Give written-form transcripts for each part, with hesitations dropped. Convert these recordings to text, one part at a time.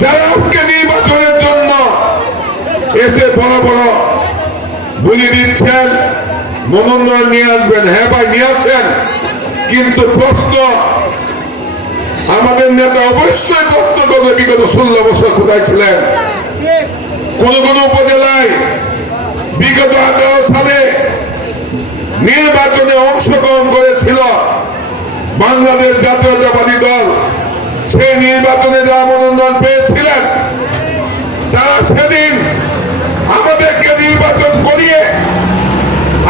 যারা আজকে নির্বাচনের জন্য এসে বড় বড় বলি দিচ্ছেন মনোনয়ন নিয়ে আসবেন, হ্যাঁ ভাই নিয়ে আসেন, কিন্তু প্রশ্ন আমাদের নেতা অবশ্যই প্রশ্ন করবে বিগত 16 বছর কোথায় ছিলেন। কোন কোন উপজেলায় বিগত 18 সালে নির্বাচনে অংশগ্রহণ করেছিল বাংলাদেশ জাতীয়তাবাদী দল, সেই নির্বাচনে যারা মনোনয়ন পেয়েছিলেন তারা সেদিন আমাদেরকে নির্বাচন করিয়ে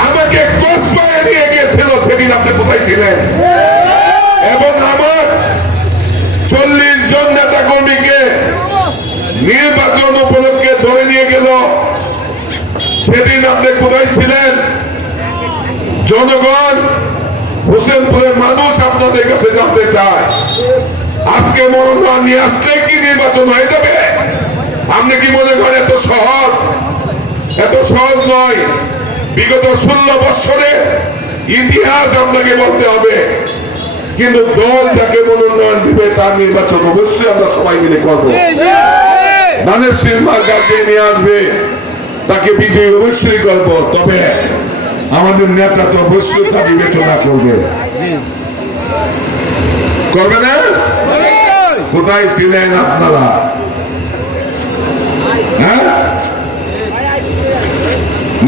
আমাকে কসবায় নিয়ে গিয়েছিল। সেদিন আপনি কোথায় ছিলেন? এবং আমার 40 জন নেতা কর্মীকে নির্বাচন উপলক্ষে ধরে নিয়ে গেল, সেদিন আপনি কোথায় ছিলেন? জনগণ, হোসেনপুরের মানুষ আপনাদের কাছে জানতে চায়, আজকে মনোনয়ন নিয়ে আসলে কি নির্বাচন হয়ে যাবে? আপনি কি মনে করেন এত সহজ? এত সহজ নয়। বিগত 16 বছরের ইতিহাস আপনাকে বলতে হবে, কিন্তু দল যাকে মনোনয়ন দিবে তার নির্বাচন অবশ্যই আমরা সবাই মিলে করবো। ধানের শীর্মার কাছে নিয়ে আসবে, তাকে বিজয়ী অবশ্যই করবো। তবে আমাদের নেতা তো অবশ্যই তা বিবেচনা করবে, করবে না? কোথায় ছিলেন আপনারা? হ্যাঁ,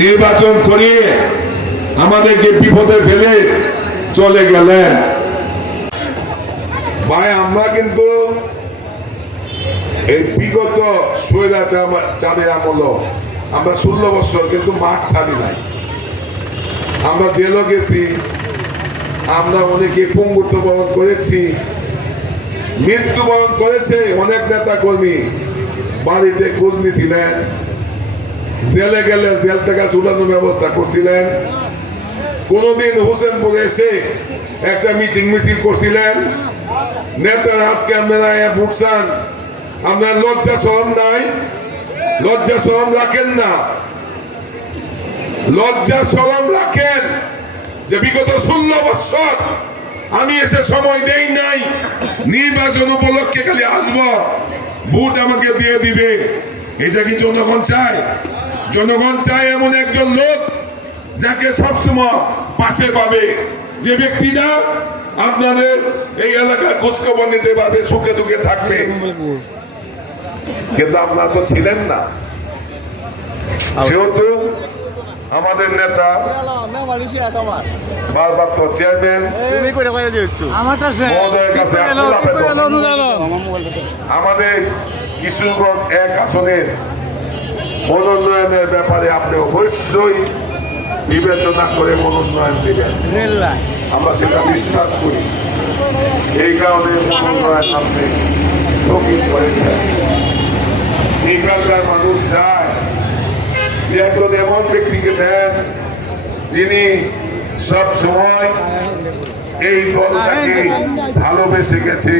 নির্বাচন করিয়ে আমাদেরকে বিপদে ফেলে চলে গেলেন। ভাই আমরা কিন্তু এই বিগত স্বৈরাচারের আমল আমরা 16 বছর কিন্তু মাঠ ছাড়ি নাই। আমরা জেলও গেছি, আমরা অনেকে পঙ্গুত্ব বরণ করেছি, মৃত্যুবরণ করেছে অনেক নেতা কর্মী। বাড়িতে খোঁজ নিয়েছিলেন, জেলে গেলে জেল থেকে ছুটানোর ব্যবস্থা করছিলেন। কোনদিন হোসেনপুরে এসে একটা মিটিং মিছিল করছিলেন। নেতারা আজকে আপনারা বুঝছেন, আপনার লজ্জা শরম নাই? লজ্জা শরম রাখেন না, লজ্জা শরম রাখেন যে বিগত 16 বছর আমি এসে সময় দেই নাই, নির্বাচন উপলক্ষে খালি আসবো, ভোট আমাকে দিয়ে দিবে। এটা কি জনগণ চায়? জনগণ চায় এমন একজন লোক যাকে সবসময় পাশে পাবে, যে ব্যক্তিটা আপনাদের এই এলাকার খোঁজখবর নিতে পারবে, সুখে দুঃখে থাকবে। কিন্তু আপনারা তো ছিলেন না। সেহেতু আমাদের নেতা বারবার তো চেয়ারম্যান মহোদয়ের কাছে আমাদের কিশোরগঞ্জ 1 আসনের মনোনয়নের ব্যাপারে আপনি অবশ্যই বিবেচনা করে মনোনয়ন দিবেন, আমরা সেটা বিশ্বাস করি। এই কারণে মনোনয়ন আপনি স্থগিত করেছেন। এখানকার মানুষ চায় যে একজন এমন ব্যক্তিকে দেন যিনি সব সময় এই দলটাকে ভালোবেসে গেছে,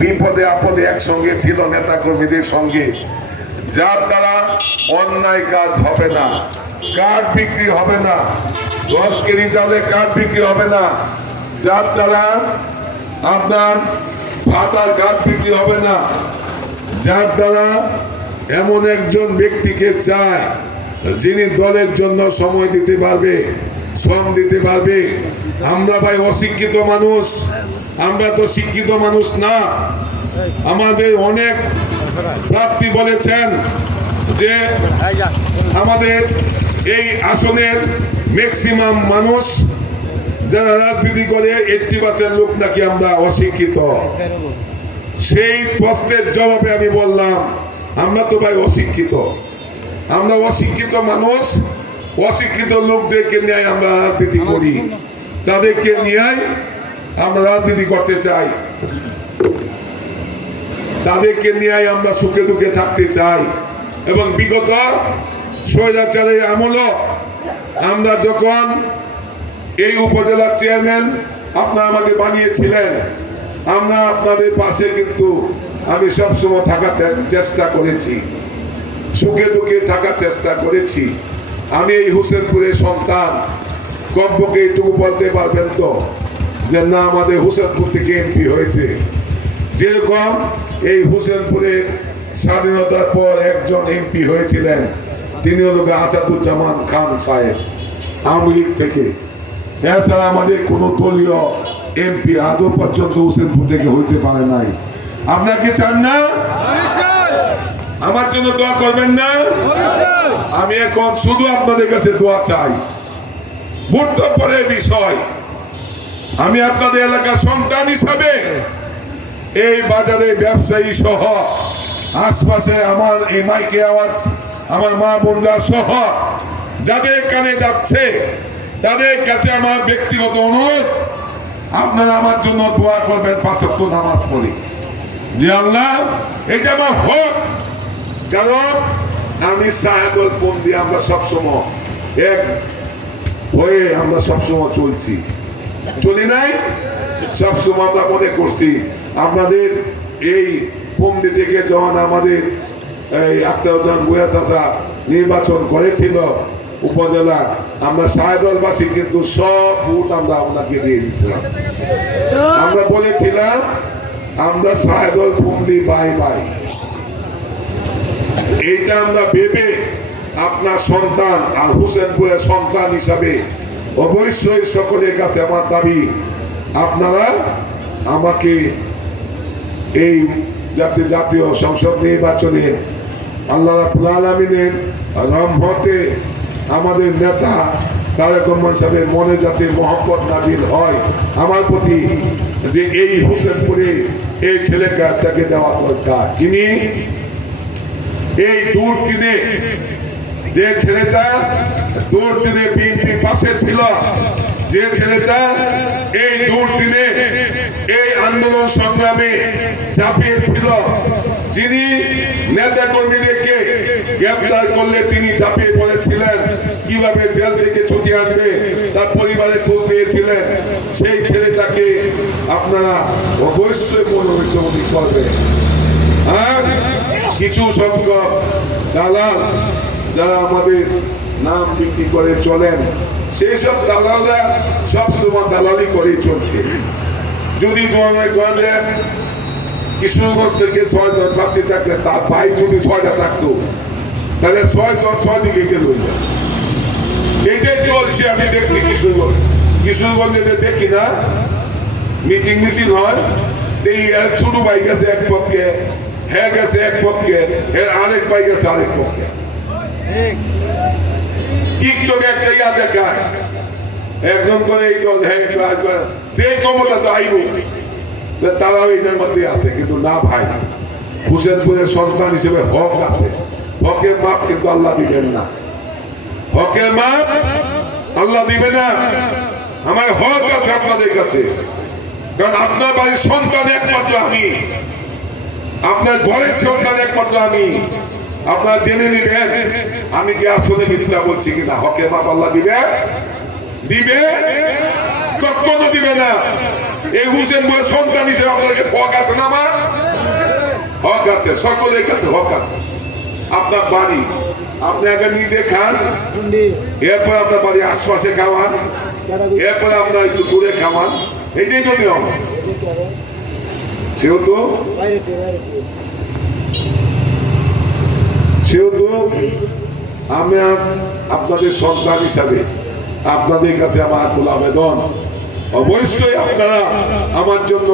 বিপদে আপদে একসঙ্গে ছিল নেতা কর্মীদের সঙ্গে, যার দ্বারা অন্যায় কাজ হবে না, কার্ড বিক্রি হবে না, 10 কেজি চালে কার্ড বিক্রি হবে না, যার দ্বারা আপনার ভাতার কার্ড বিক্রি হবে না, যার দ্বারা এমন একজন ব্যক্তিকে চায় যিনি দলের জন্য সময় দিতে পারবে, শ্রম দিতে পারবে। আমরা ভাই অশিক্ষিত মানুষ, আমরা তো শিক্ষিত মানুষ না। আমাদের অনেক প্রার্থী বলেছেন যে আমাদের এই আসনের ম্যাক্সিমাম মানুষ যারা রাজনীতি করে 80% লোক নাকি আমরা অশিক্ষিত। সেই প্রশ্নের জবাবে আমি বললাম, আমরা তো ভাই অশিক্ষিত, আমরা অশিক্ষিত মানুষ, অশিক্ষিত লোকদেরকে নিয়ে আমরা রাজনীতি করি, তাদেরকে নিয়ে আমরা রাজনীতি করতে চাই, তাদেরকে নিয়ে আমরা সুখে দুঃখে থাকতে চাই। এবং বিগত স্বৈরাচারের আমল আমরা যখন এই উপজেলার চেয়ারম্যান আপনারা আমাকে বানিয়েছিলেন, আমরা আপনাদের পাশে কিন্তু আমি সবসময় থাকার চেষ্টা করেছি, সুখে দুঃখে থাকার চেষ্টা করেছি। আমি এই হোসেনপুরের সন্তান, কমপক্ষে এইটুকু বলতে পারবেন তো যে না আমাদের হোসেনপুর থেকে এমপি হয়েছে। যেরকম এই হোসেনপুরে স্বাধীনতার পর একজন এমপি হয়েছিলেন, তিনি হল আসাদুজ্জামান খান সাহেব, আওয়ামী লীগ থেকে। এছাড়া আমাদের কোন দলীয় এমপি আদৌ পর্যন্ত হোসেনপুর থেকে হইতে পারে নাই। আপনারা কি চান না? আমার জন্য দোয়া করবেন না? আমি এখন শুধু আপনাদের কাছে দোয়া চাই। গুরুত্বপূর্ণ বিষয়, আমি আপনাদের এলাকার সন্তান হিসাবে এই বাজারে ব্যবসায়ী সহ আশপাশে আমার এই মাইকে আওয়াজ আমার মা বোনরা সহ যাদের কানে যাচ্ছে তাদের কাছে আমার ব্যক্তিগত অনুরোধ, আপনারা আমার জন্য দোয়া করবেন 5 ওয়াক্ত নামাজ পড়ে, যে আল্লাহ এটা আমার হক। কারণ আমি সাহেবুল বন্দি, আমরা সবসময় এক হয়ে আমরা সবসময় চলি নাই, সবসময় আমরা মনে করছি আপনাদের এই বন্দি থেকে যখন আমাদের এই আখতারুজ্জামান ভূঁইয়া চাচা নির্বাচন করেছিল উপজেলা, আমরা সাহেববাসী কিন্তু সব ভোট আমরা আপনাকে দিয়ে দিয়েছিলাম। আমরা বলেছিলাম আমরা সাহেবল বন্দি বাই বাই, এইটা আমরা ভেবে আপনার সন্তান আর হোসেনপুরের সন্তান হিসাবে অবশ্যই সকলের কাছে আমার দাবি, আপনারা আমাকে এই জাতীয় সংসদ নির্বাচনে আল্লাহ রাব্বুল আলামিনের রহমতে আমাদের নেতা তারেক রহমান সাহেবের মনে যাতে মহব্বত নাজিল হয় আমার প্রতি, যে এই হোসেনপুরে এই ছেলেটাকে দেওয়া দরকার। তিনি এই দুর্দিনে, যে ছেলেটা দুর্দিনে বিএনপির পাশে ছিল, যে ছেলেটা এই দুর্দিনে এই আন্দোলন সংগ্রামে ঝাঁপিয়ে ছিল, যিনি নেতা কর্মীদেরকে গ্রেফতার করলে তিনি ঝাঁপিয়ে পড়েছিলেন, কিভাবে জেল থেকে ছুটি আনবে তার পরিবারে খোঁজ নিয়েছিলেন, সেই ছেলেটাকে আপনারা অবশ্যই মনোনীত করবেন। আর কিছু সংখ্যক দালাল যারা আমাদের নাম বিক্রি করে চলেন, সেই সব দালালরা সবসময় দালালি করে চলছে। যদি কিশোরগঞ্জ থেকে 6 জন প্রার্থী থাকলে তার ভাই যদি 6টা থাকতো, তাহলে 6 জন 6 দিকে গেল। এটাই চলছে, আমি দেখছি কিশোরগঞ্জে দেখি না মিটিং মিছিল হয়, এই ছোট ভাই গেছে এক পক্ষে, হ্যাঁ গেছে এক পক্ষে, এর আরেক ভাই গেছে আরেক পক্ষে। টিকটকে একটা ইয়া দেখায়, একজন করে এই দল, হ্যাঁ সেই ক্ষমতা তো আইব, তারাও এটার মধ্যে আছে। কিন্তু না ভাই, হোসেনপুরের সন্তান হিসেবে হক আছে, হকের মাপ কিন্তু আল্লাহ দিবেন না, হকের মাপ আল্লাহ দিবে না। আমার হক আছে আপনাদের কাছে, কারণ আপনার বাড়ির সন্তান একমাত্র আমি, আপনার ঘরের সন্তান একমাত্র আমি। আপনারা জেনে নিবেন আমি কি আসলে মিথ্যা বলছি কিনা। হকের মাপ আল্লাহ দিবে, কখনো দিবে না। এই হোসেনপুরের সন্তান হিসেবে আপনার কাছে হক আছে না? আমার হক আছে, সকলের কাছে হক আছে। আপনার বাড়ি আপনি আগে নিজে খান, এরপর আপনার বাড়ি আশপাশে খাওয়ান, এরপরে আপনার একটু দূরে খাওয়ান, এটাই তো নিয়ম। সেহেতু আমি আপনাদের সন্তান হিসাবে আপনাদের কাছে আমার আকুল আবেদন, অবশ্যই আপনারা আমার জন্য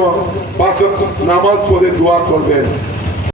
5 ওয়াক্ত নামাজ পড়ে দোয়া করবেন।